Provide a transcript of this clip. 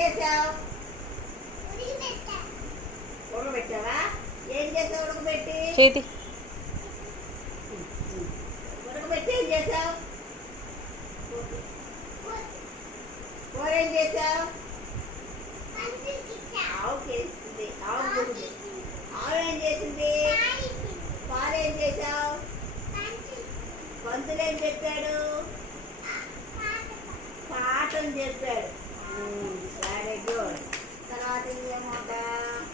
చేసావు? ఉడకబెట్టావా? ఏం చేసావు ఉడకబెట్టి? చేతి ఉడకబెట్టి ఏం చేసావు? కూర ఏం చేసావు? ఆవుకి వేసింది. ఆవు ఏం చేసింది? పాలు ఏం చేసావు? పంతులు ఏం చెప్పాడు? పాఠం చెప్పాడు.